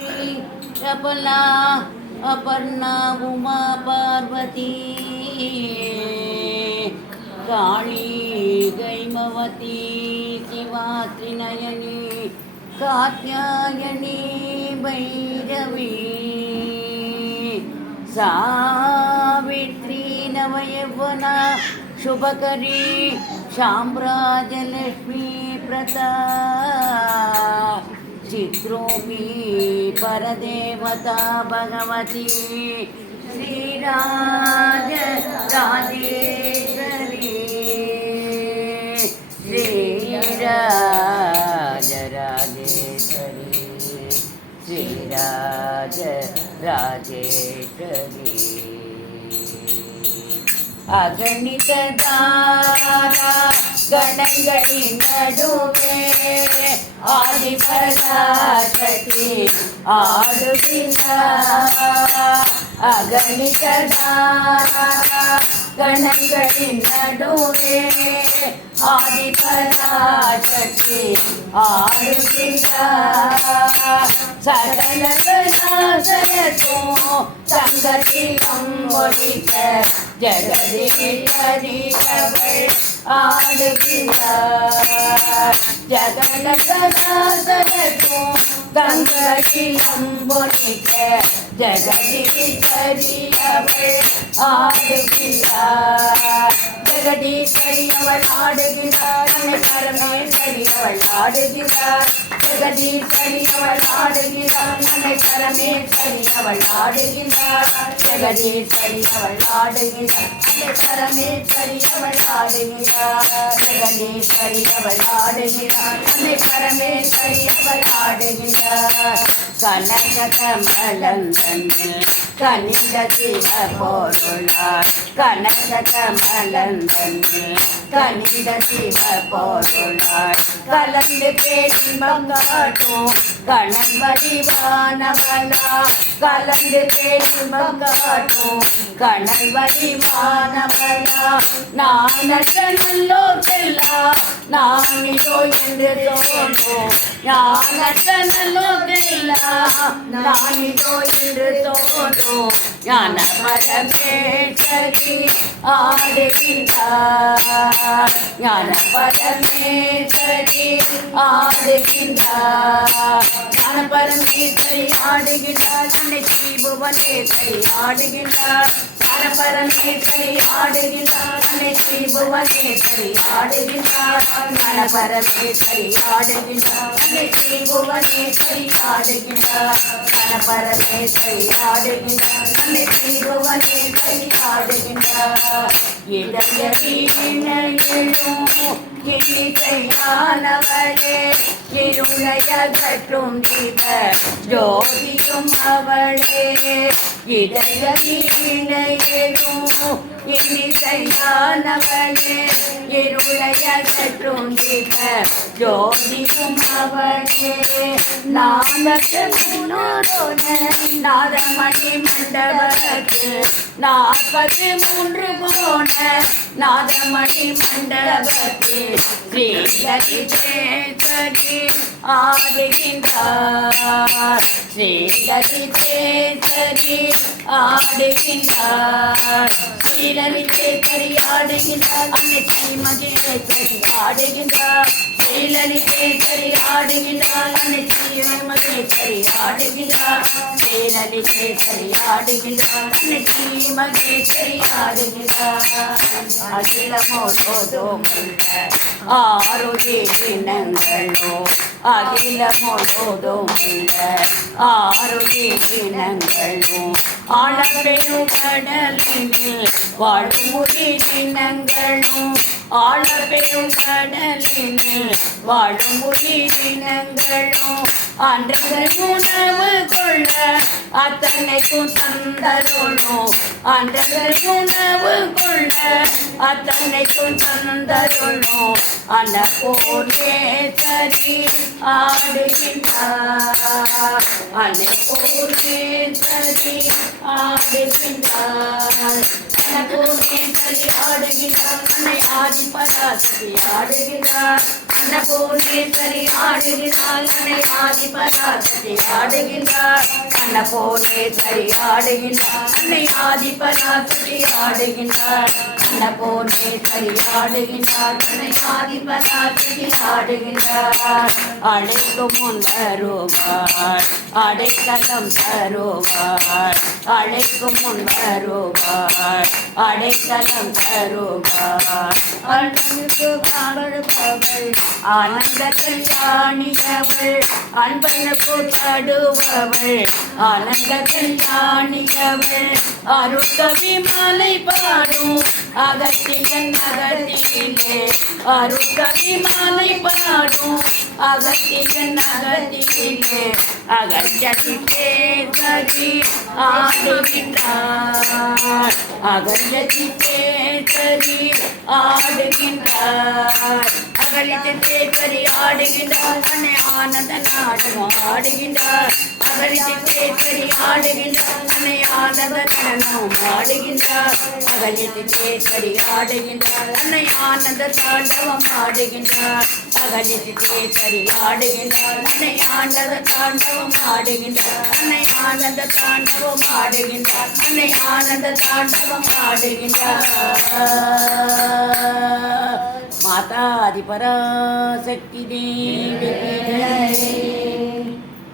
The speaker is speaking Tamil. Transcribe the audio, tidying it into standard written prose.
लक्ष्मी चपला अपर्णा उमा पार्वती काली गैमवती शिवा त्रिनयनी कात्यायनी भैरवी सावित्री नवयौवना शुभकरी शाम्राजलक्ष्मी प्रदा चित्रोपी परदेवता भगवती श्रीराज राजेश्वरी श्रीराज राजेश्वरी श्रीराज राजेश्वरी अगणित दारा गणगणि नडुवे आदिपराशक्ति आडुगिन्नार अगणित दारा गणगणि नडुवे आदिपराशक्ति आडुगिन्नार सकल कलासयतो संगति अम्बोलिक जगदीश्वरी आडुगिन्नार जगन कलासयतो संगति अम्बोलिक जगदीश्वरी आडुगिन्नार जगदीश्वरी अवள் ஆடுகிறாள் பரமேஸ்வரி அவள் ஆடுகிறாள் जगदीश्वरी அவள் ஆடுகிறாள் அன்னை பரமேஸ்வரி அவள் ஆடுகிறாள் जगदीश्वरी அவள் ஆடுகிறாள் அன்னை பரமேஸ்வரி அவள் ஆடுகிறாள் जगदीश्वरी அவள் ஆடுகிறாள் அன்னை பரமேஸ்வரி அவள் ஆடுகிறாள் கனக கமலந்தன்னில் கனிந்த சிவ பொருளார் கனக கமலந்தன்னில் கனிந்த சிவ பொருளார் கலந்து பேரின்பம் காட்டும் கணன் வடிவானவளா கலந்து பேரின்பம் காட்டும் கணன் வடிவானவளா நானற்ற நல்லோர்க்கெல்லாம் நானிதோ என்று தோன்றும் ஞானற்ற நல்லோர்க்கெல்லாம் நானிதோ என்று தோன்றும் ஞான பரமேஸ்வரி ஆடுகின்றார் ஞான பரமேஸ்வரி ஆடுகின்றார் ஞான பரமேஸ்வரி ஆடுகின்றார் அன்னை ஸ்ரீ புவனேஸ்வரி ஆடுகின்றார் ஞான பரமேஸ்வரி ஆடுகின்றார் அன்னை ஸ்ரீ புவனேஸ்வரி ஆடுகின்றார் ஞான பரமேஸ்வரி ஆடுகின்றார் அன்னை ஸ்ரீ புவனேஸ்வரி ஆடுகின்றார் ஞான பரமேஸ்வரி ஆடுகின்றார் அன்னை ஸ்ரீ புவனேஸ்வரி ஆடுகின்றார் இதய வீணையிலும் கிளிசையானவளே இருளையகற்றும் தீப ஜோதியும் அவளே இதய வீணையிலும் கிளிசையானவளே இருளையகற்றும் தீப ஜோதியும் அவளே நாதமணி மண்டபத்து 43 போன நாதமணி மண்டபத்து ஸ்ரீ லலிதேஸ்வரி ஆடுகின்றார் ஸ்ரீ லலிதேஸ்வரி ஆடுகின்றார் ஸ்ரீ லலிதேஸ்வரி ஆடுகின்றார் அன்னை ஸ்ரீ மகேஸ்வரி ஆடுகின்றார் ஸ்ரீ லலிதேஸ்வரி ஆடுகின்றார் அன்னை ஸ்ரீ மகேஸ்வரி ஆடுகின்றார் ஸ்ரீ லலிதேஸ்வரி ஆடுகின்றார் அன்னை ஸ்ரீ மகேஸ்வரி ஆடுகின்றார் அகிலமோ சோதோமுள்ள ஆரோதி தினங்களோ அகிலமோ சோதோமுள்ள ஆரோதி தினங்களோ ஆழப்பெரும் கடலில் வாழும் உயிரினங்களும் ஆழப்பெரும் கடலில் வாழும் உயிரினங்களும் அன்றங்கள் உணவு கொள்ள அத்தனைக்கும் தந்தருளும் அன்றங்கள் உணவு கொள்ள அத்தனைக்கும் தந்தருளும் அன்னபூர்ணேஸ்வரி ஆடுகின்றார் அன்னபூர்ணேஸ்வரி ஆடுகின்றார் அன்னபூர்ணேஸ்வரி ஆடுகின்றார் அன்னை ஆதிபராசக்தி ஆடுகின்றார் அன்னபூர்ணேஸ்வரி ஆடுகின்றார் அன்னை ஆதிபராசக்தி பராசக்தி ஆடுகின்றார் அன்னபூர்ணேஸ்வரி ஆடுகின்றார் அன்னை ஆதி பராசக்தி ஆடுகின்றார் அன்னபூர்ணேஸ்வரி ஆடுகின்றார் அன்னை ஆதி பராசக்தி ஆடுகின்றார் அழைக்கும் முன் வருவார் அடைக்கலம் தருவார் அழைக்கும் முன் வருவார் அடைக்கலம் தருவார் அன்பனுக்கு காவல்பவள் ஆனந்த கல்யாணியவள் அன்பனுக்கு தடுபவள் ஆனந்த கல்யாணியவள் அருட்கவி மாலை பாடும் அகத்தியன் அகத்தியிலே அருட்கவி மாலை பாடும் அகத்தியன் அகத்தியிலே அகஞ்சதி கேசரி ஆடுகின்றார் அகஞ்சதி கேசரி ஆடுகின்றார் அகலித்து கேசரி ஆடுகின்றார் அன்னை ஆனந்த நாடகம் ஆடுகின்றார் அகலித்து கேசரி ஆடுகின்றார் அன்னை ஆனந்த நடனம் ஆடுகின்றார் அகலித்து கேசரி ஆடுகின்றார் அன்னை ஆனந்த தாண்டவம் ஆடுகின்றார் அகலித்து கேசரி ஆடுகின்றார் அன்னை ஆனந்த தாண்டவம் ஆடுகின்றார் அன்னை ஆனந்த தாண்டவம் ஆடுகின்றார் அன்னை ஆனந்த தாண்டவம் ஆடுகின்றார் மாதா ஆதி பராசக்தி தேவி